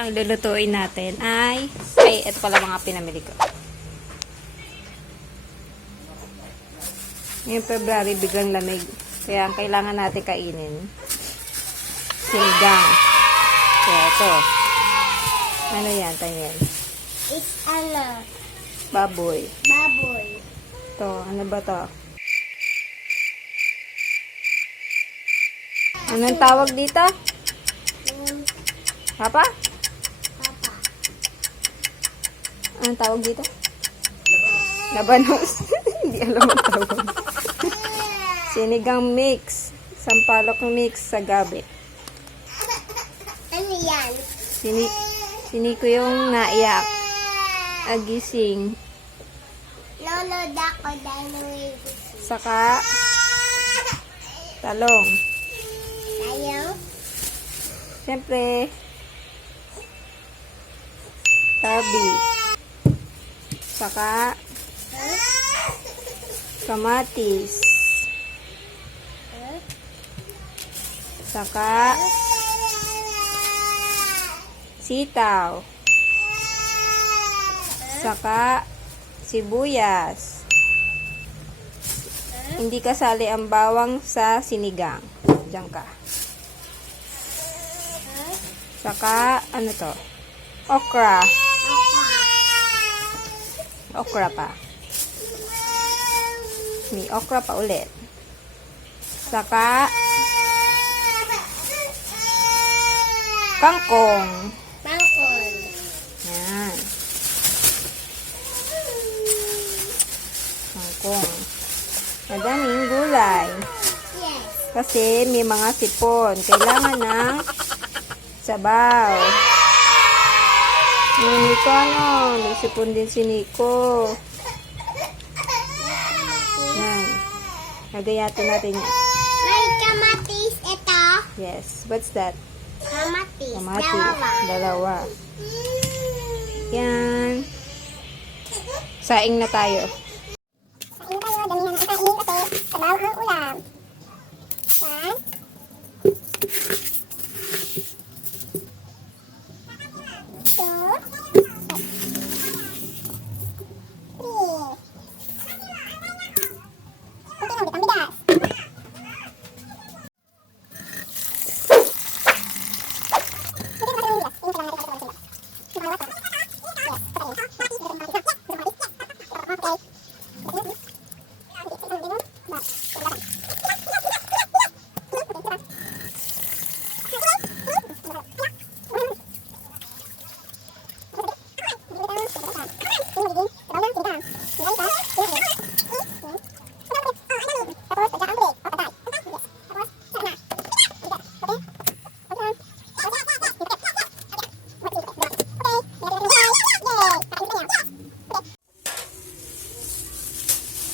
ang lulutuin natin ay ito pala mga pinamili ko. Ngayong February, biglang lamig. Kaya ang kailangan natin kainin, sinigang. Kaya ito. Ano yan? Tanyan. It's Baboy. baboy. Ito. Ano ba to? Anong tawag dito? Papa? Papa. Anong tawag dito? Labanos. Hindi alam ang tawag. Sinigang mix. Sampalok mix sa Gabi. Ano yan? Sini ko yung naiyak. Agising. Lolo dako dahil Saka talong. kayo. Siyempre, Gabi. Saka kamatis. Saka sitaw. Saka sibuyas. Hindi kasali ang bawang sa sinigang. Diyan ka. Saka, ano to? Okra. Okra pa. May okra pa ulit. Saka, kangkong. Bangkol. Yan. Kangkong. Madaming gulay. Yes. Kasi may mga sipon. Kailangan ng sabaw. Nico, ano? May sipon din si Nico. Yan. Nagayato natin yan. May kamatis ito. Yes. What's that? Kamatis. Kamatis. Dalawa. Yan. Saing na tayo. Saing tayo. Damihan ang kain kasi sabaw ang ulam. 2.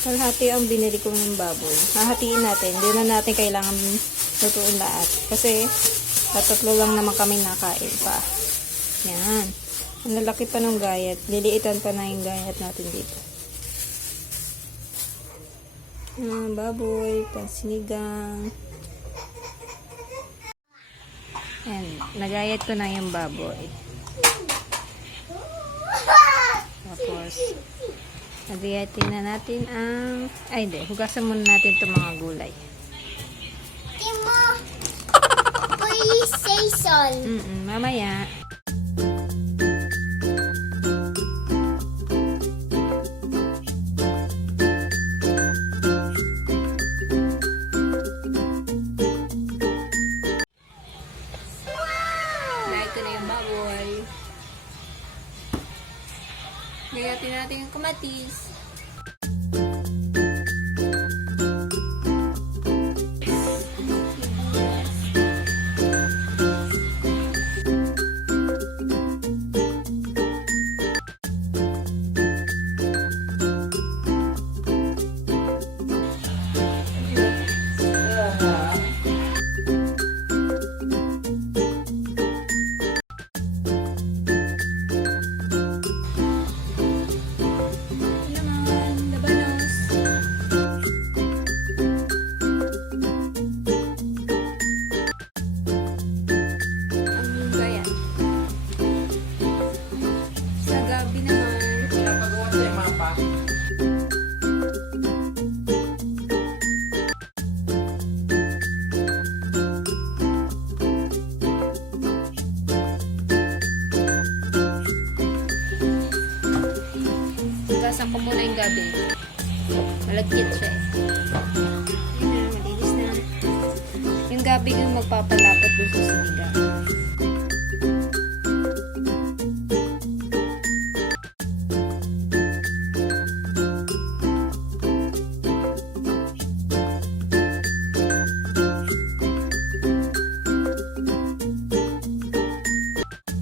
Kalahati ang binili ko ng baboy. Hahatiin natin. Hindi na natin kailangan lutuin lahat. Kasi, tatlo lang naman kami nakain pa. Yan. Ang lalaki pa ng gayat. Liliitan pa na yung gayat natin dito. Baboy, pansinigang. Yan. Nagayat ko na yung baboy. Tapos, nagayatin na natin ang... Ay, hindi. Hugasan muna natin itong mga gulay. Timo, please say son. Mamaya. Nagayat ko na yung baboy. Gayatin natin yung kamatis. ko muna yung gabi. Malagkit siya eh. Yun na, malinis na. Yung gabi yung magpapalapot doon sa sinigang.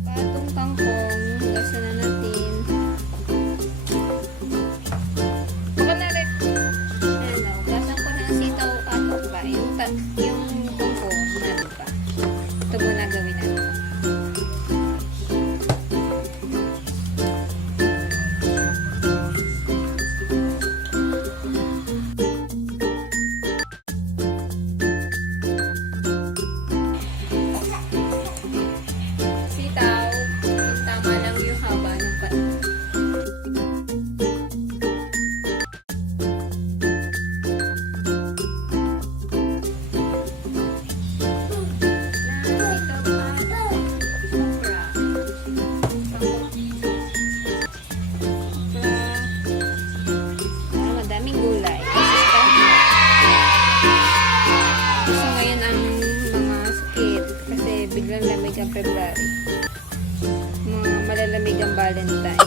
Patong kangkong, hugasan na natin. Baka na rin. Ano, hugasan ko ng sitaw at okra. Yung kangkong, ano pa. Ito muna gawin natin. Sitaw, yung tama lang yung haba ng madaming gulay. Gusto ngayon ang mga sakit kasi biglang lamig ang February. Mga malalamig ang Valentine's.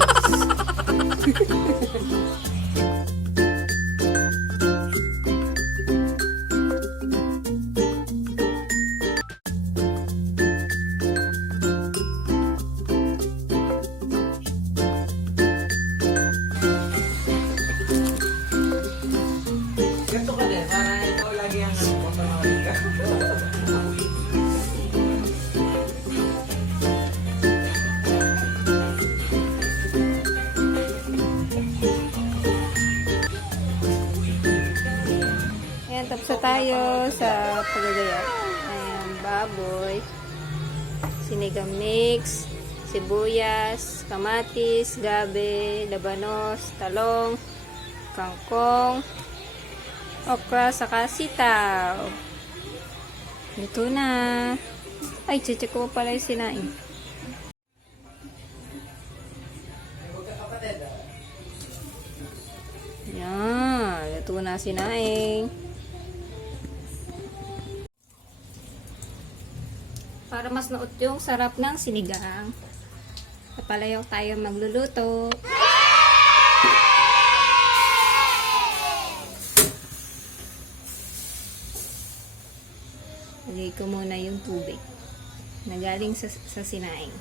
Ganito ka din, para ikaw lagi ang pagpapanood ka. Ayan, tapos na tayo sa paggagaya. Ayan, baboy, sinigang mix, sibuyas, kamatis, gabi, labanos, talong, kangkong, okra, saka sitaw. Ito na. Ay, check ko pala yung sinaing. Yan, ito na sinaing. Para mas naut yung sarap ng sinigang. Palayok tayo magluluto. Lagay ko muna yung tubig na galing sa sinaing.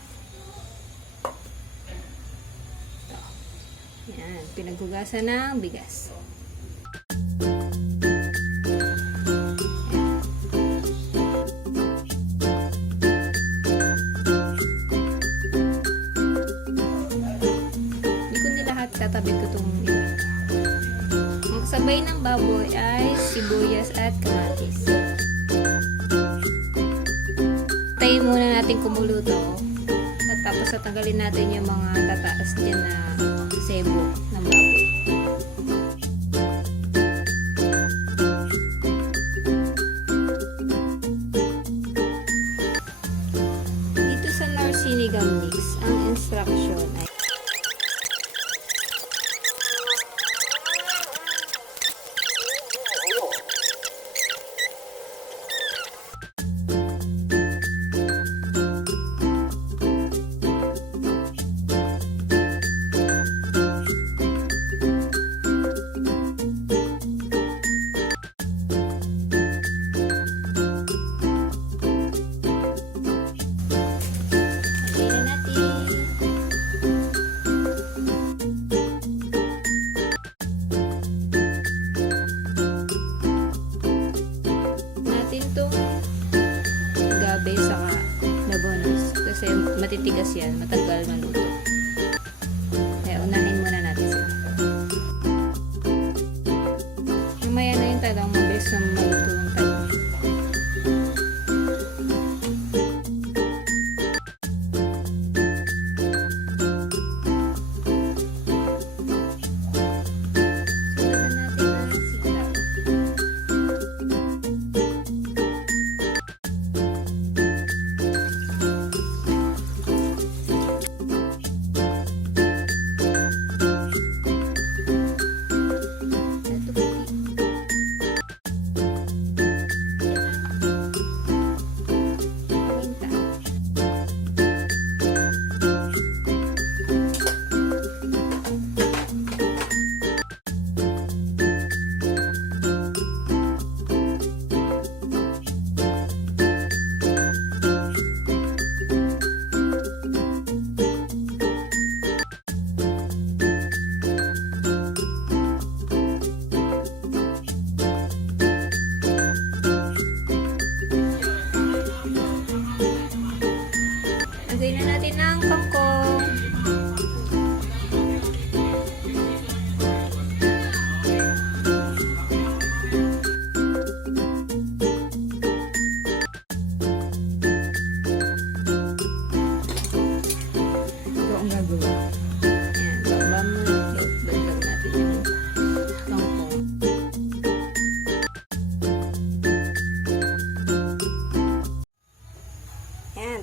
Yan, pinaghugasan ng bigas. Hindi ko nilahat, tatabi ko itong iba. Ang sabay ng baboy ay sibuyas at kamatis. Tayin muna natin kumuluto at tapos tatanggalin natin yung mga tataas dyan na sebo ng baboy. Dito sa sinigang mix, ang instruction ay gabi saka labanos kasi matitigas yan, matagal maluto. Kaya unahin muna natin sila. Mamaya na yung talong, mabilis na maluto yung talong. Sundan natin ang sitaw.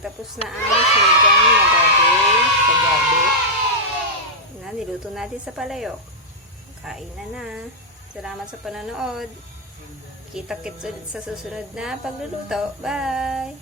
tapos na ang sinigang na baboy sa gabi. Na, niluto natin sa palayok. Kain na. Salamat sa panonood. Kita-kits ulit sa susunod na pagluluto. Bye!